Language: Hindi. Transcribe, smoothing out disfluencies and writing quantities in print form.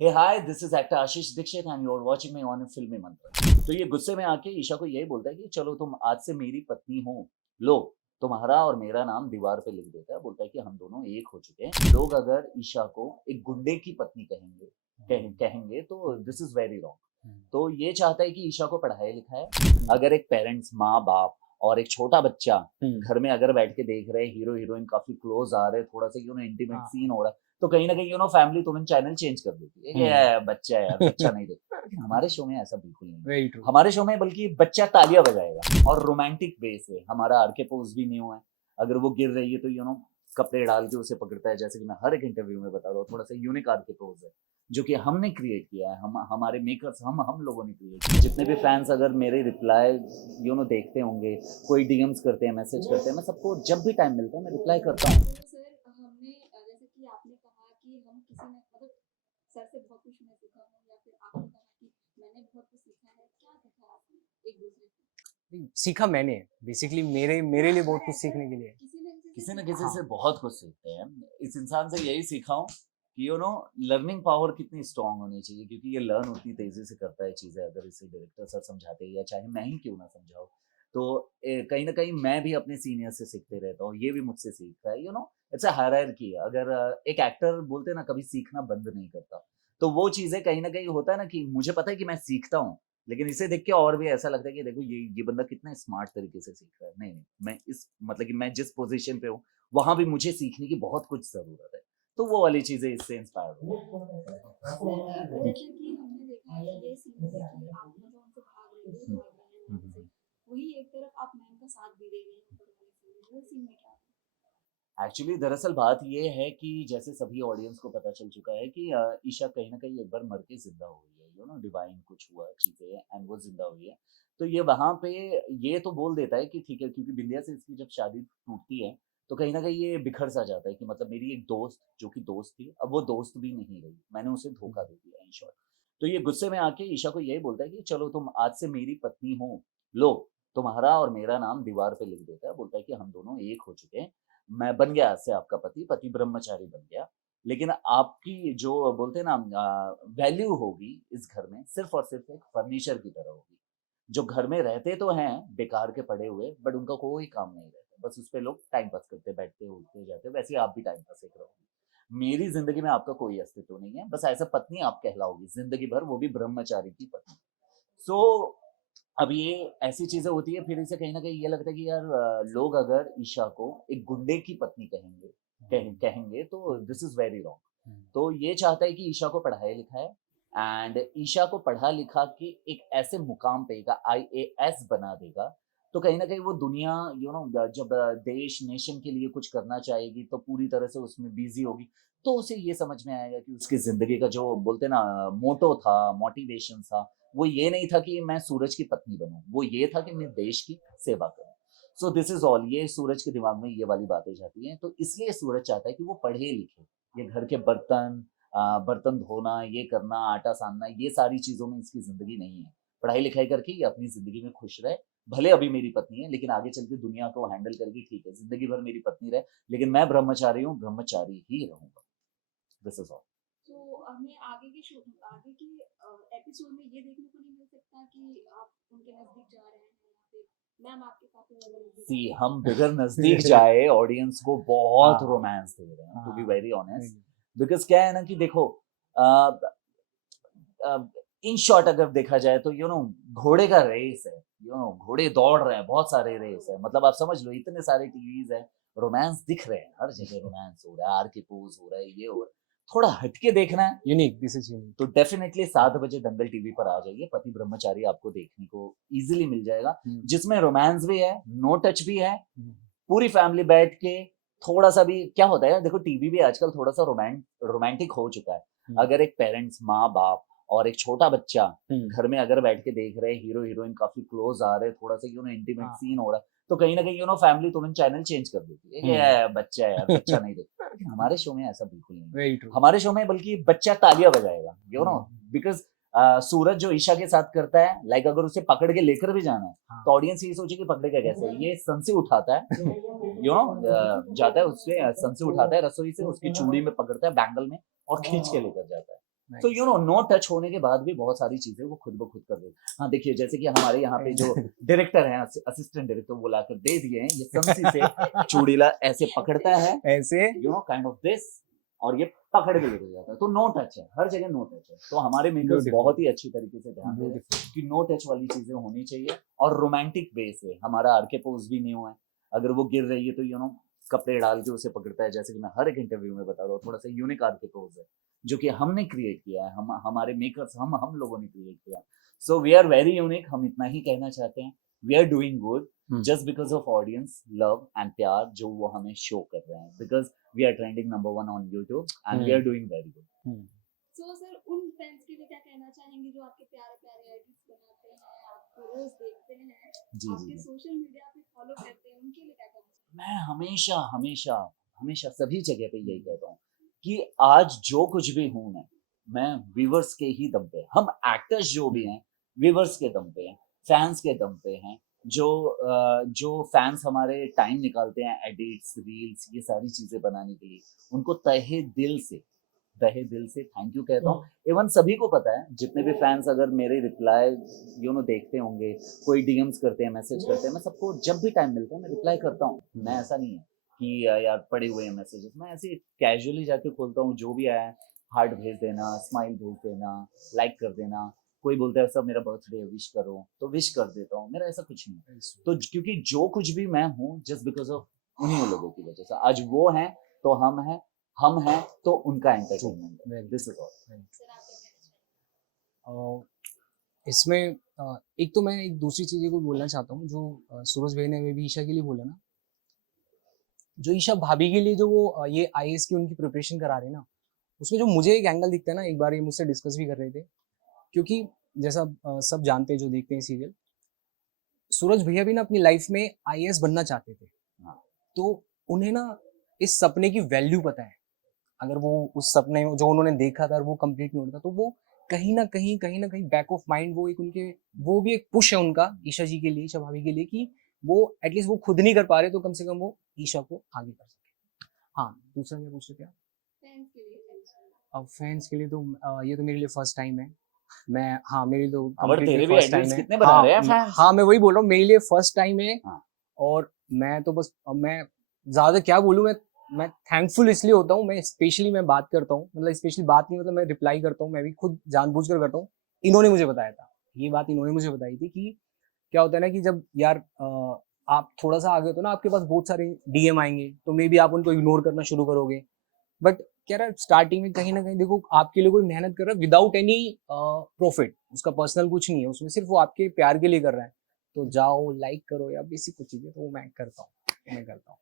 Hey hi, this is actor Ashish Dikshit and you are watching me on Filmi Mantra. तो ये गुस्से में आके ईशा को यही बोलता है कि चलो तुम आज से मेरी पत्नी हो। लो, तुम्हारा और मेरा नाम दीवार पे लिख देता है। बोलता है कि हम दोनों एक हो चुके हैं। लोग अगर ईशा को एक गुंडे की पत्नी कहेंगे तो दिस इज वेरी रॉन्ग। तो ये चाहता है कि ईशा को पढ़ाया लिखाया। अगर एक पेरेंट्स, माँ बाप और एक छोटा बच्चा घर में अगर बैठ के देख रहे हैं, हीरो हीरोइन काफी क्लोज आ रहे हैं, थोड़ा सा इंटीमेट हाँ। सीन हो रहा है, तो कहीं ना कहीं फैमिली तुरंत चैनल चेंज कर देती है कि बच्चा है यार, बच्चा नहीं देखता। लेकिन हमारे शो में ऐसा बिल्कुल नहीं है। Very true. हमारे शो में बल्कि बच्चा तालियां बजाएगा और रोमांटिक वे से। हमारा आर के पोज भी न्यू है। अगर वो गिर रही है तो कपड़े डाल के उसे पकड़ता है, जैसे कि मैं हर एक इंटरव्यू में बता रहा हूँ। थोड़ा सा यूनिक आर के पोज है जो कि हमने क्रिएट किया है। हमारे मेकर्स, हम लोगों ने क्रिएट किया। जितने भी फैंस अगर मेरे रिप्लाई देखते होंगे, कोई डीएम्स करते हैं, मैसेज करते हैं, मैं सबको जब भी टाइम मिलता है मैं रिप्लाई करता हूँ। तो सर हमने जैसे कि आपने कहा कि हम किसी ने मतलब सर से बहुत कुछ मैं सीखा हूँ या फिर आपने कहा कि मैंने बहुत कुछ सीखा है, क्या सीखा आपने एक दूसरे से? सीखा मैंने बेसिकली मेरे मेरे लिए बहुत कुछ सीखने के लिए। किसी न किसी हाँ। से बहुत कुछ सीखते हैं। इस इंसान से यही सीखा हूँ कि लर्निंग पावर कितनी स्ट्रांग होनी चाहिए, क्योंकि ये लर्न उतनी तेजी से करता है चीज़ें। अगर इसे डायरेक्टर सर समझाते हैं या चाहे मैं ही क्यों ना समझाऊँ, तो कहीं ना कहीं मैं भी अपने सीनियर से सीखते रहता हूँ। ये भी मुझसे सीखता है। It's a hierarchy. अगर एक एक्टर बोलते हैं ना, कभी सीखना बंद नहीं करता, तो वो चीज़ें कहीं ना कहीं होता है ना कि मुझे पता है कि मैं सीखता हूँ, लेकिन इसे देख के और भी ऐसा लगता है कि देखो ये बंदा कितना स्मार्ट तरीके से सीख रहा है। नहीं, मैं इस मतलब कि मैं जिस पोजीशन पे हूँ, वहाँ भी मुझे सीखने की बहुत कुछ ज़रूरत है। तो वो वाली चीज़ें इससे इंस्पायर हुई। सर जैसे कि हमने देखा है ये सीन है कि आप मतलब उनसे भाग रहे थे, हुँ, भाग रहे हैं हुँ, मैम हुँ, से, हुँ। वही एक तरफ आप मैम का साथ भी दे रहे हैं ऊपर वाले सीन में, वो सीन में क्या था? एक्चुअली दरअसल बात ये है कि जैसे सभी ऑडियंस को पता चल चुका है कि ईशा कहीं न कहीं एक बार मर के ज़िंदा हुई है। डिवाइन कुछ हुआ चीज़ें एंड वो ज़िंदा हुई है। तो ये वहाँ पे ये तो बोल देता है कि ठीक है, क्योंकि बिंदिया से इसकी जब शादी टूटती है, तो कहीं न कहीं ये बिखर सा जाता है कि मतलब मेरी एक दोस्त जो कि दोस्त थी, अब वो दोस्त भी नहीं रही। मैंने उसे धोखा दे दिया, इन शॉर्ट। तो ये गुस्से में आके ईशा को यही बोलता है कि चलो तुम आज से मेरी पत्नी हो। लो, तुम्हारा और मेरा नाम दीवार पे लिख देता है। बोलता है कि हम दोनों एक हो चुके हैं। मैं बन गया आज से आपका पति, पति ब्रह्मचारी बन गया। लेकिन आपकी जो बोलते हैं ना वैल्यू होगी इस घर में, सिर्फ़ और सिर्फ़ एक फर्नीचर की तरह होगी। जो घर में रहते तो हैं बेकार के पड़े हुए, बट उनका कोई काम नहीं रहता। बस उसपे लोग टाइम पास करते, बैठते, उठते, जाते। वैसे ही आप भी टाइम पास एक रहोगे। मेरी ज़िंदगी में आपका कोई अस्तित्व नहीं है। बस एज़ अ पत्नी आप कहलाओगी ज़िंदगी भर, वो भी ब्रह्मचारी की पत्नी। सो अब ये ऐसी चीज़ें होती है, फिर इसे कहीं न कहीं ये लगता है कि यार लोग अगर ईशा को एक गुंडे की पत्नी कहेंगे तो दिस इज़ वेरी रॉन्ग। तो ये चाहता है कि ईशा को पढ़ाया-लिखाया एंड ईशा को पढ़ा-लिखा के एक ऐसे मुकाम पे एक आईएएस बना देगा, तो कहीं न कहीं वो दुनिया जब देश, नेशन के लिए कुछ करना चाहेगी, तो पूरी तरह से उसमें बिज़ी होगी। तो उसे ये समझ में आएगा कि उसकी ज़िंदगी का जो बोलते हैं ना मोटो था, मोटिवेशन था, वो ये नहीं था कि मैं सूरज की पत्नी बनूँ, वो ये था कि मैं देश की सेवा करूँ। So this is all. ये सूरज के दिमाग में ये वाली बातें जाती हैं, तो इसलिए सूरज चाहता है कि वो पढ़े-लिखे। ये घर के बर्तन धोना, ये करना, आटा सानना, ये सारी चीज़ों में इसकी ज़िंदगी नहीं है। पढ़ाई-लिखाई करके ये अपनी ज़िंदगी में खुश रहे, भले अभी मेरी पत्नी है, लेकिन आगे चल के दुनिया को हैंडल करेगी, ठीक है, ज़िंदगी भर मेरी पत्नी रहे, लेकिन मैं ब्रह्मचारी हूँ, ब्रह्मचारी ही रहूँगा। This is all. तो हमें आगे के एपिसोड में ये देखने को नहीं मिल सकता कि आप उनके नजदीक जा रहे हैं या फिर मैम आपके काफी ज्यादा नजदीक सी आ रही हम बिगर नज़दीक जाए ऑडियंस को बहुत हाँ, रोमांस दे रहे हैं, टू बी हाँ, वेरी ऑनेस्ट। नहीं, बिकॉज़ क्या है ना कि देखो अ, इन शॉर्ट अगर देखा जाए तो घोड़े का रेस है। घोड़े दौड़ रहे हैं, बहुत सारे रेस है। मतलब आप समझ लो इतने सारे टीवीज़ हैं, रोमांस दिख रहे हैं, हर जगह रोमांस हो रहा है, आर के पोज़ हो रहा है, ये हो रहा है। थोड़ा हटके देखना है यूनिक, दिस इज़ यूनिक। तो डेफिनिटली 7 बजे दंगल टीवी पर आ जाइए। पति ब्रह्मचारी आपको देखने को ईज़िली मिल जाएगा, हुँ, जिसमें रोमांस भी है, नो टच भी है। हुँ, पूरी फैमिली बैठ के थोड़ा-सा भी क्या होता है यार, देखो टीवी भी आजकल थोड़ा-सा रोमांटिक हो चुका है। हुँ, अगर एक पेरेंट्स, माँ-बाप और एक छोटा बच्चा हुँ, घर में अगर बैठ के देख रहे हैं, हीरो हीरोइन काफ़ी क्लोज़ आ रहे हैं, थोड़ा-सा इंटीमेट हाँ, सीन हो रहा है, तो कहीं न कहीं फैमिली तुरंत चैनल चेंज कर देती है कि हुँ। बच्चा है यार, बच्चा नहीं देखता। लेकिन हमारे शो में ऐसा बिल्कुल नहीं है। Very true. हमारे शो में बल्कि बच्चा तालियाँ बजाएगा, हुँ, बिकॉज़ सूरज जो ईशा के साथ करता है, लाइक अगर उसे पकड़ के लेकर भी जाना है, तो हाँ। ऑडियंस ये सोचे कि पकड़ेगा कैसे? ये सन से उठाता है, जाता है उससे सन से उठाता है रसोई से, उसकी चूड़ी में पकड़ता है, बैंगल में और खींच के लेकर जाता है। तो यू नो नो टच होने के बाद भी बहुत सारी चीजें वो खुद ब खुद कर देते। हाँ देखिए, जैसे कि हमारे यहाँ पे जो डायरेक्टर हैं, असिस्टेंट डायरेक्टर, वो लाकर दे दिए हैं, ये समसी से चूड़ीला ऐसे पकड़ता है, ऐसे you know kind of this, और ये पकड़ के लेके जाता है। तो नो टच है, हर जगह नो टच है। तो हमारे मेकर्स Beautiful. बहुत ही अच्छी तरीके से ध्यान दे रहे हैं कि नो टच वाली चीजें होनी चाहिए, और रोमांटिक वे से। हमारा आर के पोज भी न्यू है, अगर वो गिर रही है तो यू नो कपड़े डाल के उसे पकड़ता है, जैसे कि मैं हर एक इंटरव्यू में बता रहा हूँ, थोड़ा सा यूनिक आर के पोज है जो कि हमने क्रिएट किया है, हमारे मेकर्स, हम लोगों ने क्रिएट किया है। So we are very unique, हम इतना ही कहना चाहते हैं। We are doing good just because of audience love and प्यार जो वो हमें शो कर रहे हैं, because we are trending number 1 on YouTube and we are doing very good. So sir, उन फैंस के लिए क्या कहना चाहेंगे जो आपके प्यारे प्यारे एडिट्स बनाते हैं, आपको रोज देखते हैं, जी आपके जी। सोशल मीडिया पे फॉलो करते हैं, उनके लिए क्या कहना चाहेंगे? मैं हमेशा हमेशा हमेशा सभी जगह पे यही कहता हूँ कि आज जो कुछ भी हूँ मैं व्यूवर्स के ही दम पे, हम एक्टर्स जो भी हैं व्यूवर्स के दम पे हैं, फैंस के दम पे हैं। जो फैंस हमारे टाइम निकालते हैं एडिट्स, रील्स, ये सारी चीजें बनाने के लिए, उनको तहे दिल से थैंक यू कहता हूँ। इवन सभी को पता है, जितने भी फैंस अगर मेरे रिप्लाई यू नो देखते होंगे, कोई डीएम्स करते हैं, मैसेज करते हैं, मैं सबको जब भी टाइम मिलता है मैं रिप्लाई करता हूँ। मैं ऐसा नहीं है कि यार पड़े हुए हैं मैसेजेस, मैं ऐसे कैजुअली जाके खोलता हूँ, जो भी आया है हार्ट भेज देना, स्माइल भेज देना, लाइक कर देना। कोई बोलता है सब मेरा बर्थडे विश करो, तो विश कर देता हूँ, मेरा ऐसा कुछ नहीं है। तो क्योंकि जो कुछ भी मैं हूँ जस्ट बिकॉज ऑफ उन्हीं लोगों की वजह से, आज वो हैं तो हम हैं तो उनका एंटरटेनमेंट है। This is all. सर, आप क्या कहना चाहेंगे? इसमें एक तो मैं एक दूसरी चीज़ को बोलना चाहता हूँ, जो सूरज भाई ने भी ईशा के लिए बोला ना, जो ईशा भाभी के लिए जो वो ये आईएएस की उनकी प्रिपरेशन करा रहे हैं ना, उसमें जो मुझे एक एंगल दिखता है ना, एक बार ये मुझसे डिस्कस भी कर रहे थे, क्योंकि जैसा सब जानते हैं जो देखते हैं सीरियल, सूरज भैया भी ना अपनी लाइफ में आईएएस बनना चाहते थे। हाँ। तो उन्हें ना इस सपने की वैल्यू पता है। अगर वो उस सपने जो उन्होंने देखा था वो कंप्लीट नहीं होता, तो वो कहीं ना कहीं बैक ऑफ माइंड वो एक उनके, वो भी एक पुश है उनका ईशा जी के लिए, ईशा भाभी के लिए, कि वो एटलीस्ट वो खुद नहीं कर पा रहे तो कम से कम वो ईशा को आगे कर सके। हाँ, दूसरा क्या पूछ रहे क्या? फैंस के लिए अब फैंस के लिए तो ये तो मेरे लिए फर्स्ट टाइम है। मैं, हाँ, मेरे लिए तो और completely तेरे भी फर्स्ट टाइम एडिट्स है। कितने बना हाँ, रहे हैं फैंस। हाँ, मैं वही बोल रहा हूँ, मेरे लिए फर्स्ट टाइम है। हाँ। और मैं तो बस, अब मैं ज्यादा क्या बोलूँ, मैं थैंकफुल इसलिए होता हूँ, मैं स्पेशली मैं बात करता हूँ, मतलब स्पेशली बात नहीं, मतलब मैं रिप्लाई करता हूँ, मैं भी खुद जानबूझकर करता हूँ। इन्होंने मुझे बताया था, ये बात इन्होंने मुझे बताई थी कि क्या होता है ना कि जब यार आप थोड़ा सा आगे हो तो ना आपके पास बहुत सारे डीएम आएंगे, तो मे बी आप उनको इग्नोर करना शुरू करोगे। बट कह रहा है स्टार्टिंग में कहीं ना कहीं देखो, आपके लिए कोई मेहनत कर रहा है विदाउट एनी प्रॉफिट, उसका पर्सनल कुछ नहीं है उसमें, सिर्फ वो आपके प्यार के लिए कर रहा है, तो जाओ लाइक करो या बेसिक कुछ चीजें, तो वो मैं करता हूँ।